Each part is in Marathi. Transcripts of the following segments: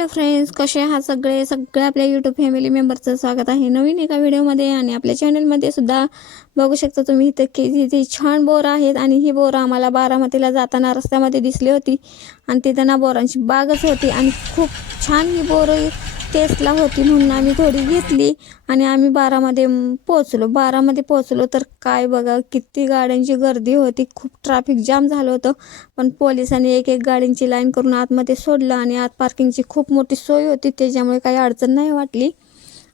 हॅलो फ्रेंड्स, कसे आहात सगळे आपल्या यूट्यूब फॅमिली मेंबरचं स्वागत आहे नवीन एका व्हिडिओमध्ये. आणि आपल्या चॅनलमध्ये सुद्धा बघू शकता तुम्ही इथं किती छान बोरं आहेत. आणि ही बोरं आम्हाला बारामतीला जाताना रस्त्यामध्ये दिसली होती आणि तिथं ना बोरांची बागच होती आणि खूप छान ही बोरं टेस्टला होती म्हणून आम्ही थोडी घेतली आणि आम्ही बारामध्ये पोहोचलो तर काय बघा, किती गाड्यांची गर्दी होती, खूप ट्रॅफिक जाम झालं होतं. पण पोलिसांनी एक एक गाडींची लाईन करून आतमध्ये सोडलं आणि आत पार्किंगची खूप मोठी सोय होती, त्याच्यामुळे काही अडचण नाही वाटली.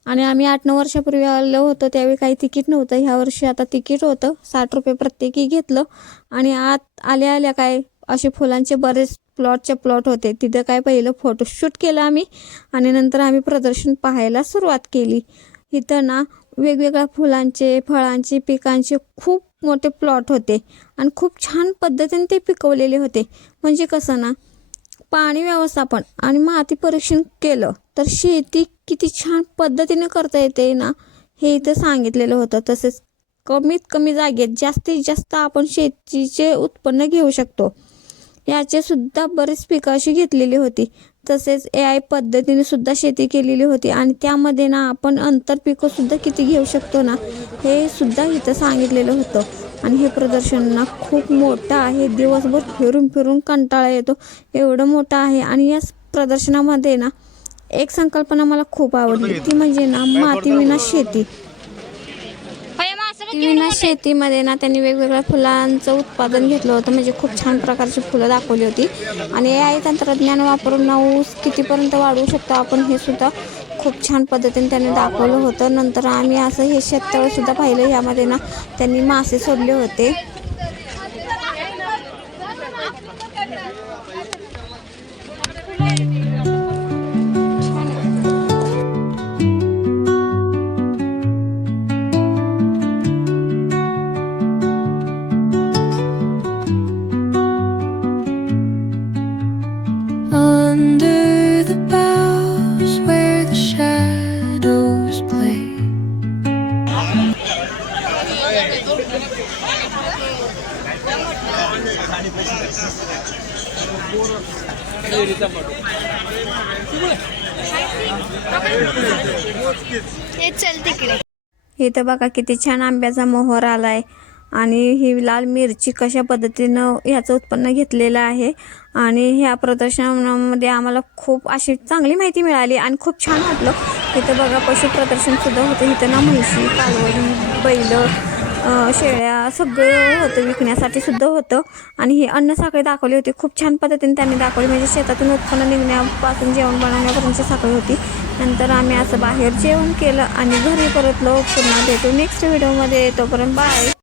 आणि आम्ही 8-9 वर्षापूर्वी आलो होतो त्यावेळी काही तिकीट नव्हतं. ह्या वर्षी आता तिकीट होतं, 60 रुपये प्रत्येकी घेतलं. आणि आत आल्या काय असे फुलांचे बरेच प्लॉट होते. तिथं काय पहिलं फोटोशूट केलं आम्ही आणि नंतर आम्ही प्रदर्शन पाहायला सुरुवात केली. इथं ना वेगवेगळ्या फुलांचे, फळांचे, पिकांचे खूप मोठे प्लॉट होते आणि खूप छान पद्धतीने ते पिकवलेले होते. म्हणजे कसं ना, पाणी व्यवस्थापन आणि माती परीक्षण केलं तर शेती किती छान पद्धतीने करता येते ना, हे इथं सांगितलेलं होतं. तसेच कमीत कमी जागेत जास्तीत जास्त आपण शेतीचे उत्पन्न घेऊ शकतो, याचे सुद्धा बरेच पिकं अशी घेतलेली होती. तसेच AI पद्धतीने सुद्धा शेती केलेली होती आणि त्यामध्ये ना आपण आंतरपिकं सुद्धा किती घेऊ शकतो ना, हे सुद्धा इथं सांगितलेलं होतं. आणि हे प्रदर्शन ना खूप मोठं आहे, दिवसभर फिरून कंटाळा येतो एवढं मोठं आहे. आणि या प्रदर्शनामध्ये ना एक संकल्पना मला खूप आवडली, ती म्हणजे ना माती विना शेती. शेतीमध्ये ना त्यांनी वेगवेगळ्या फुलांचं उत्पादन घेतलं होतं, म्हणजे खूप छान प्रकारची फुलं दाखवली होती. आणि AI तंत्रज्ञान वापरून ऊस कितीपर्यंत वाढवू शकतो आपण, हे सुद्धा खूप छान पद्धतीने त्यांनी दाखवलं होतं. नंतर आम्ही असं हे शेततळं सुद्धा पाहिलं, यामध्ये ना त्यांनी मासे सोडले होते. Under the boughs where the shadows play. इथं बघा किती छान आंब्याचा मोहर आलाय आणि ही लाल मिरची कशा पद्धतीनं ह्याचं उत्पन्न घेतलेलं आहे. आणि ह्या प्रदर्शनामध्ये आम्हाला खूप अशी चांगली माहिती मिळाली आणि खूप छान वाटलं. इथं बघा पशु प्रदर्शन सुद्धा होतं. इथं ना म्हशी, कालवडी, बैल, शेळ्या सगळं होतं, विकण्यासाठी सुद्धा होतं. आणि ही अन्न साखळी दाखवली होती, खूप छान पद्धतीने त्यांनी दाखवली, म्हणजे शेतातून उत्पन्न निघण्यापासून जेवण बनवण्यापर्यंतची साखळी होती. नंतर आम्ही असं बाहेर जेवण केलं आणि घरी परतलो. पुन्हा भेटू नेक्स्ट व्हिडिओमध्ये, तोपर्यंत बाय.